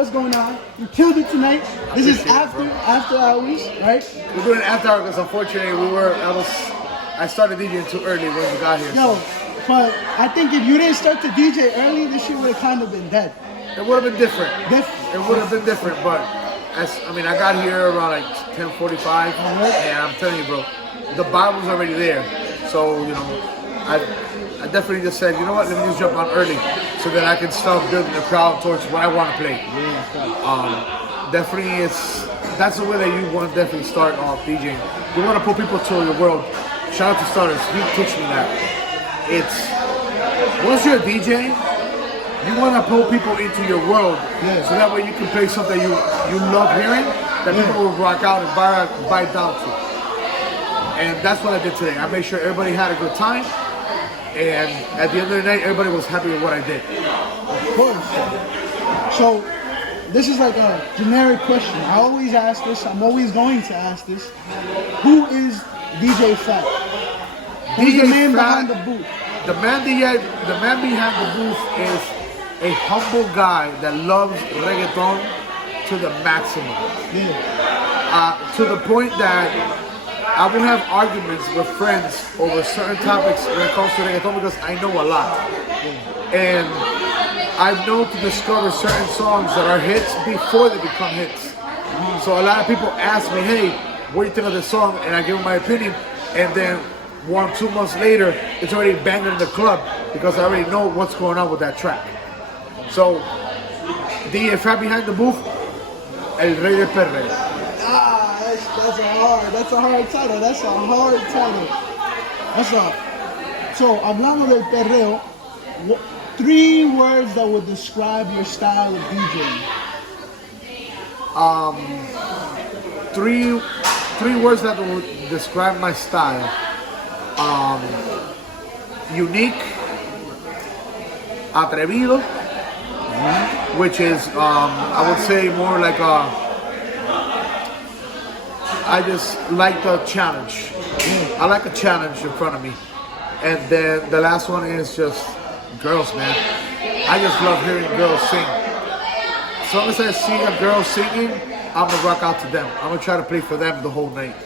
what's going on? You killed it tonight. This is after hours, right? We're doing it after hours because unfortunately I started DJing too early when we got here. No, but I think if you didn't start to DJ early, this shit would have kind of been dead. It would have been different. It would have been different, but I got here around like 10:45, and I'm telling you, bro, the Bible's already there. So, you know, I definitely just said, you know what, let me just jump on early so that I can start building the crowd towards what I want to play. Definitely, that's the way that you want to definitely start off DJing. You want to put people to your world. Shout out to Starters, he teach me that. Once you're a DJ, you want to pull people into your world, so that way you can play something you love hearing, that people will rock out and vibe down to. And that's what I did today. I made sure everybody had a good time, and at the end of the night, everybody was happy with what I did. Of course. So, this is like a generic question. I always ask this. I'm always going to ask this. Who is DJ Phat? Who's the man behind the booth? The man behind the booth is a humble guy that loves reggaeton to the maximum. To the point that I will have arguments with friends over certain topics when it comes to reggaeton because I know a lot. And I've known to discover certain songs that are hits before they become hits. So a lot of people ask me, hey, what do you think of this song? And I give them my opinion. And then 1-2 months later, it's already banging in the club because I already know what's going on with that track. So, DJ Phat behind the booth, El Rey del Perreo. That's a hard title. So, hablando del perreo, 3 words that would describe your style of DJing. 3 words that would describe my style. Unique, atrevido, which is, I would say more like I just like the challenge. I like a challenge in front of me. And then the last one is just girls, man. I just love hearing girls sing. As long as I see a girl singing, I'm gonna rock out to them. I'm gonna try to play for them the whole night.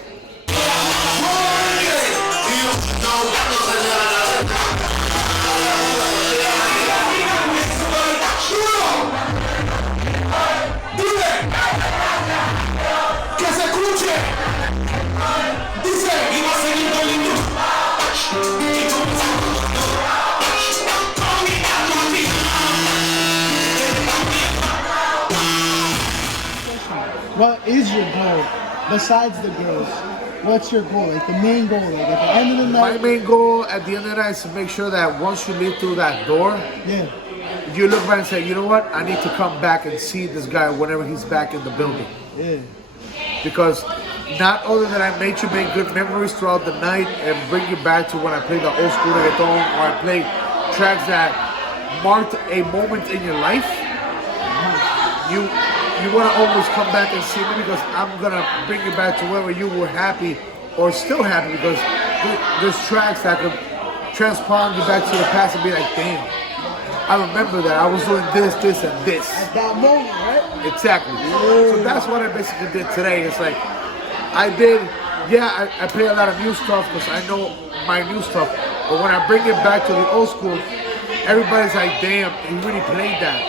What is your goal besides the girls? What's your goal? Like the main goal? Like at the end of the night? My main goal at the end of the night is to make sure that once you leave through that door, you look back and say, you know what? I need to come back and see this guy whenever he's back in the building. Because not only that I made you make good memories throughout the night and bring you back to when I played the old school reggaeton or I played tracks that marked a moment in your life, you want to always come back and see me because I'm going to bring you back to wherever you were happy or still happy because there's tracks that could transpond you back to the past and be like, damn, I remember that I was doing this, and this. At that moment, right? Exactly. So that's what I basically did today. It's like, I play a lot of new stuff because I know my new stuff. But when I bring it back to the old school, everybody's like, damn, he really played that.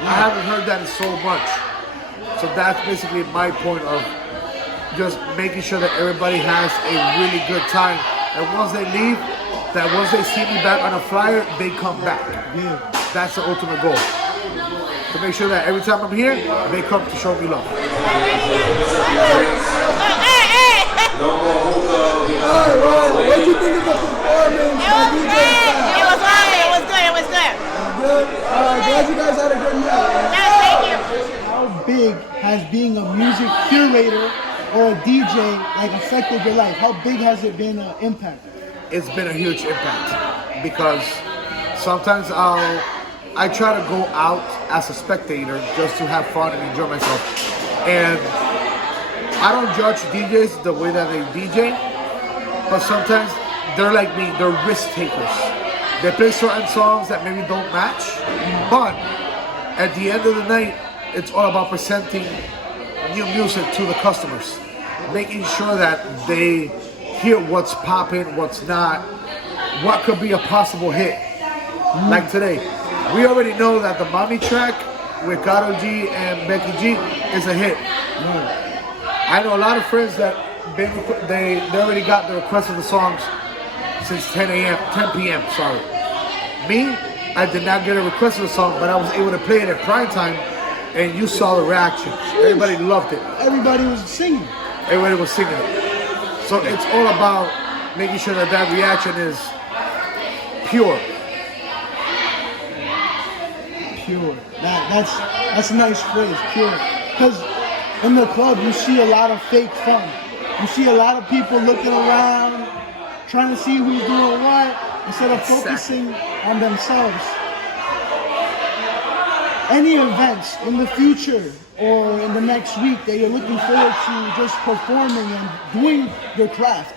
I haven't heard that in so much. So that's basically my point of just making sure that everybody has a really good time. And once they leave, that once they see me back on a flyer, they come back. That's the ultimate goal. To make sure that every time I'm here, they come to show me love. What do you think of the performance? It was great. It was good. Good. Glad you guys had a good night. Yes, thank you. How big has being a music curator or a DJ like affected your life? How big has it been an impact? It's been a huge impact because sometimes I try to go out as a spectator just to have fun and enjoy myself. And I don't judge DJs the way that they DJ, but sometimes they're like me, they're risk takers. They play certain songs that maybe don't match, but at the end of the night, it's all about presenting new music to the customers, making sure that they hear what's popping, what's not, what could be a possible hit. Like today, we already know that the Mommy track with Karol G and Becky G is a hit. I know a lot of friends that they already got the request of the songs since 10 p.m. Sorry. Me, I did not get a request of the song, but I was able to play it at prime time, and you saw the reaction. Everybody loved it. Everybody was singing. Everybody was singing it. So it's all about making sure that that reaction is pure. Pure. That's a nice phrase, pure. Because in the club, you see a lot of fake fun. You see a lot of people looking around, trying to see who's doing what, instead of focusing on themselves. Any events in the future or in the next week that you're looking forward to just performing and doing your craft?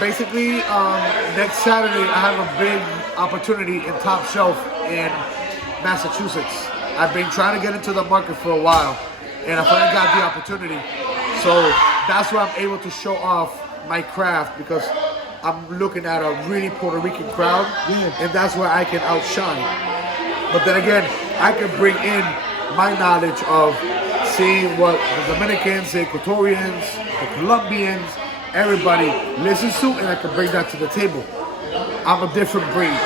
Basically, next Saturday, I have a big opportunity in Top Shelf in Massachusetts. I've been trying to get into the market for a while, and I finally got the opportunity. So that's where I'm able to show off my craft, because I'm looking at a really Puerto Rican crowd, and that's where I can outshine. But then again, I can bring in my knowledge of seeing what the Dominicans, the Ecuadorians, the Colombians, everybody listens to, and I can bring that to the table. I'm a different breed.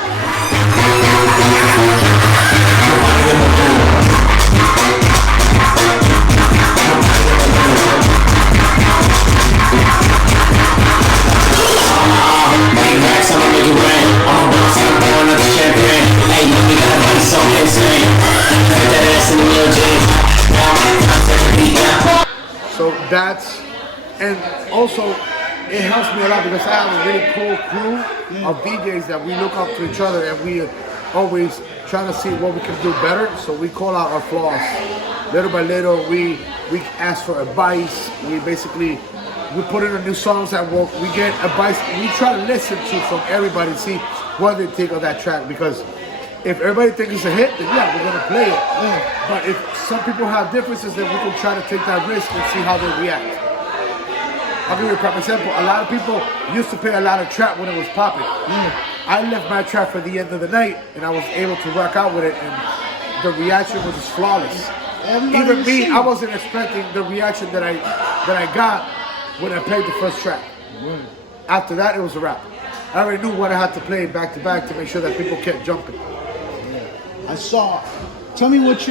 So that's, and also it helps me a lot because I have a really cool crew of DJs that we look up to each other, and we always trying to see what we can do better. So we call out our flaws. Little by little, we ask for advice. We put in a new songs that work. We get advice. We try to listen to from everybody, see what they think of that track, because if everybody thinks it's a hit, then yeah, we're gonna play it. But if some people have differences, then we can try to take that risk and see how they react. I'll give you a prime example. A lot of people used to play a lot of trap when it was popping. I left my trap for the end of the night, and I was able to rock out with it, and the reaction was just flawless. Even me, I wasn't expecting the reaction that I got when I played the first track. After that, it was a wrap. I already knew what I had to play back to back to make sure that people kept jumping. Tell me what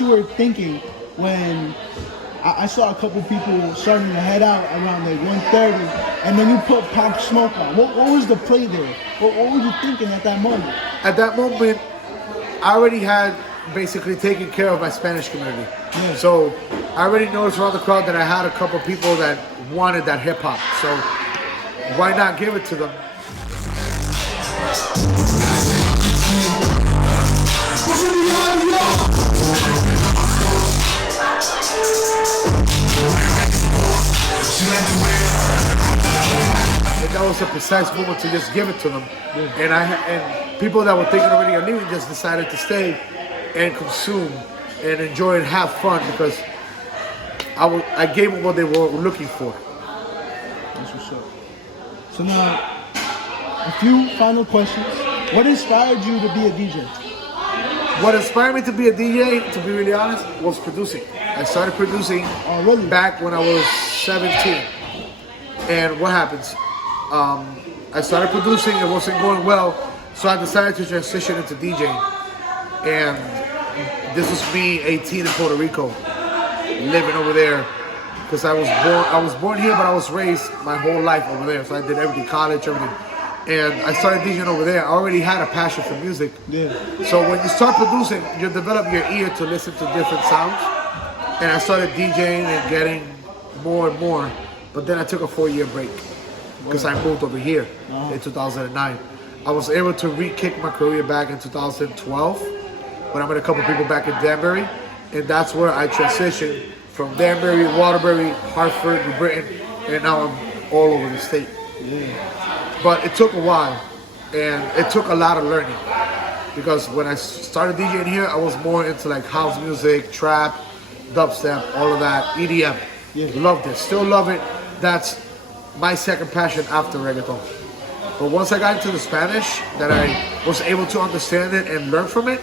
you were thinking when I saw a couple people starting to head out around like 1:30, and then you put Pop Smoke on. What was the play there? What were you thinking at that moment? At that moment, I already had basically taken care of my Spanish community. So I already noticed around the crowd that I had a couple people that wanted that hip hop. So why not give it to them? And that was a precise moment to just give it to them. And people that were thinking already of leaving just decided to stay and consume and enjoy and have fun, because I gave them what they were looking for. That's what's up. So now, a few final questions. What inspired you to be a DJ? What inspired me to be a DJ, to be really honest, was producing. I started producing back when I was 17. And what happens? I started producing, it wasn't going well, so I decided to transition into DJing. And this was me, 18, in Puerto Rico, living over there. Because I was born here, but I was raised my whole life over there. So I did everything, college, everything. And I started DJing over there. I already had a passion for music. So when you start producing, you develop your ear to listen to different sounds. And I started DJing and getting more and more. But then I took a 4-year break because I moved over here in 2009. I was able to re-kick my career back in 2012 when I met a couple people back in Danbury. And that's where I transitioned from Danbury, Waterbury, Hartford, New Britain, and now I'm all over the state. But it took a while, and it took a lot of learning. because when I started DJing here, I was more into like house music, trap, dubstep, all of that, EDM. Yeah. Loved it, still love it. That's my second passion after reggaeton. But once I got into the Spanish, that I was able to understand it and learn from it,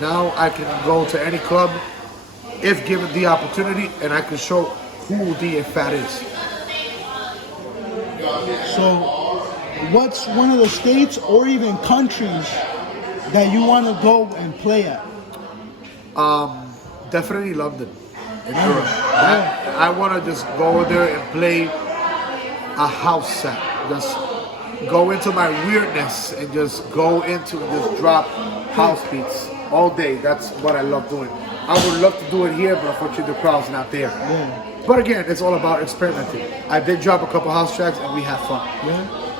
now I can go to any club if given the opportunity, and I can show who DJ Phat is. So, what's one of the states or even countries that you want to go and play at? Definitely London in Europe. I want to just go there and play a house set. Just go into my weirdness and just go into and just drop house beats all day. That's what I love doing. I would love to do it here, but unfortunately the crowd's not there. But again, it's all about experimenting. I did drop a couple house tracks and we had fun.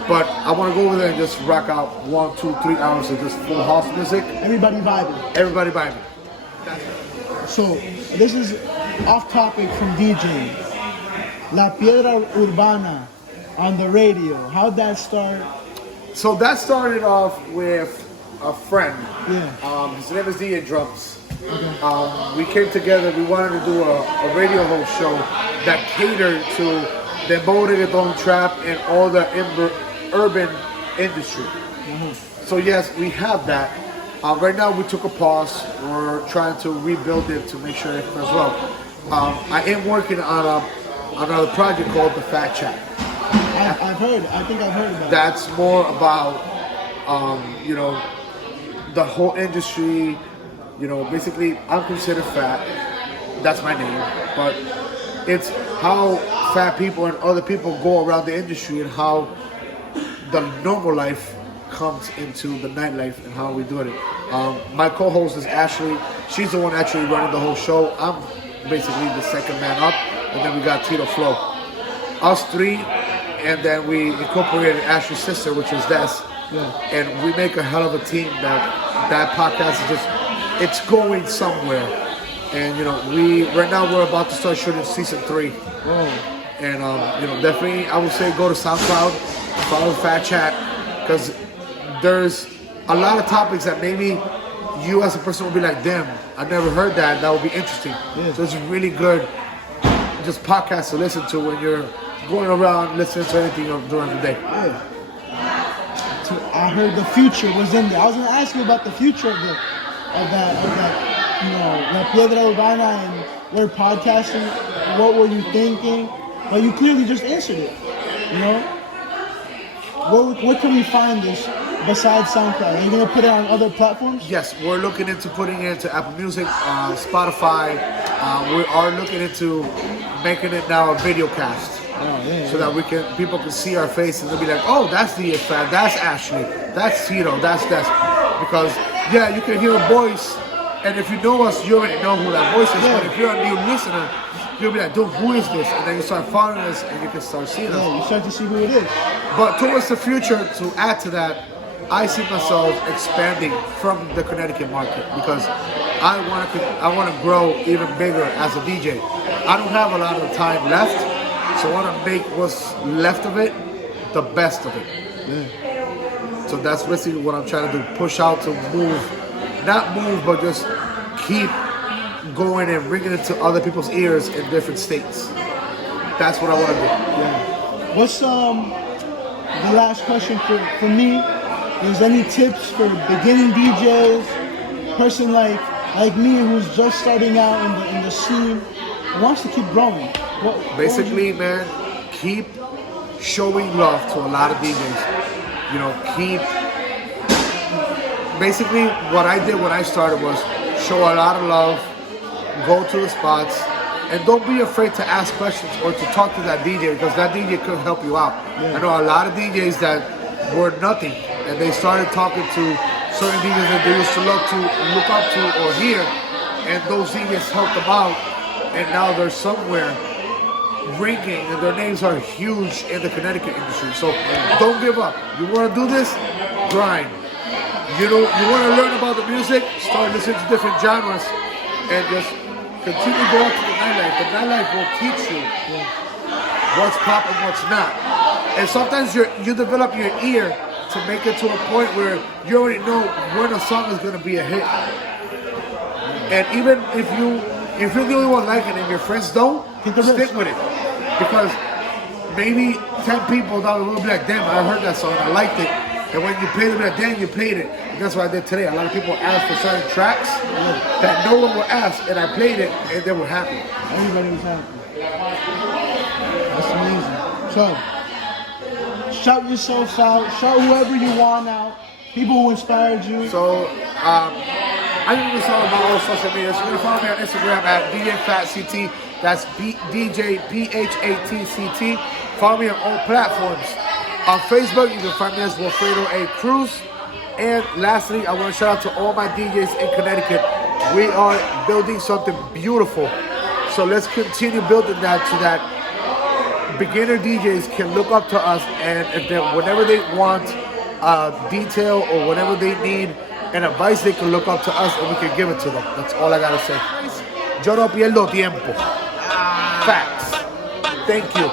But I want to go over there and just rock out 1, 2, 3 hours of just full house music. Everybody vibing. Everybody vibing. So, this is off topic from DJing. La Piedra Urbana on the radio. How'd that start? So that started off with a friend. His name is DJ Drums. We came together. We wanted to do a radio host show that catered to the reggaeton, trap, and all the urban industry. So yes, we have that. Right now we took a pause. We're trying to rebuild it to make sure it does well. I am working on another project called the Fat Chat. I think I've heard about it. That's more about, you know, the whole industry. You know, basically, I'm considered fat. That's my name. But it's how fat people and other people go around the industry and how the normal life comes into the nightlife and how we do it. My co-host is Ashley. She's the one actually running the whole show. I'm basically the second man up. And then we got Tito Flo. Us three, and then we incorporated Ashley's sister, which is Des. And we make a hell of a team. That podcast is just, it's going somewhere. And you know, right now we're about to start shooting season 3. And you know, definitely I would say go to SoundCloud, follow Fat Chat, because there's a lot of topics that maybe you as a person will be like, damn, I never heard that. That would be interesting. So it's really good, just podcast to listen to when you're going around listening to anything during the day. I heard the future was in there. I was gonna ask you about the future of that, you know, La Piedra Urbana and we're podcasting. What were you thinking? But you clearly just answered it. You know, where can we find this besides SoundCloud? Are you gonna put it on other platforms? Yes, we're looking into putting it into Apple Music, Spotify. We are looking into making it now a video cast. So that people can see our face and they'll be like, oh, that's DJ Phat, that's Ashley, that's Tito, that's Des. Because you can hear a voice, and if you know us, you already know who that voice is. But if you're a new listener, you'll be like, dude, who is this? And then you start following us and you can start seeing us. You start to see who it is. But towards the future, to add to that, I see myself expanding from the Connecticut market because I want to grow even bigger as a DJ. I don't have a lot of time left, so I want to make what's left of it the best of it. So that's basically what I'm trying to do, push out to not move, but just keep going and bringing it to other people's ears in different states. That's what I want to do. What's the last question for me? Is any tips for beginning DJs, person like me who's just starting out in the scene, wants to keep growing? Basically, man, keep showing love to a lot of DJs. You know, basically what I did when I started was show a lot of love, go to the spots, and don't be afraid to ask questions or to talk to that DJ because that DJ could help you out. I know a lot of DJs that were nothing and they started talking to certain DJs that they used to look up to or hear, and those DJs helped them out, and now they're somewhere ranking and their names are huge in the Connecticut industry. So don't give up. You want to do this? Grind. You want to learn about the music? Start listening to different genres and just continue to go out to the nightlife. The nightlife will teach you what's pop and what's not. And sometimes you develop your ear to make it to a point where you already know when a song is gonna be a hit. And even if you're the only one liking it and your friends don't, stick with it. Because maybe 10 people down the road will be like, damn, I heard that song, I liked it. And when you played it, damn, you played it. And that's what I did today. A lot of people asked for certain tracks that no one would ask, and I played it, and they were happy. Everybody was happy. That's amazing. So, shout yourself out. Shout whoever you want out. People who inspired you. So, I can do this all about all social media. So you're gonna follow me on Instagram at DJPHATCT. That's DJPHATCT. Follow me on all platforms. On Facebook, you can find me as Wilfredo A. Cruz. And lastly, I want to shout out to all my DJs in Connecticut. We are building something beautiful. So let's continue building that so that beginner DJs can look up to us, and if they, whenever they want detail or whatever they need and advice, they can look up to us and we can give it to them. That's all I gotta say. Yo no pierdo tiempo. Facts. Thank you.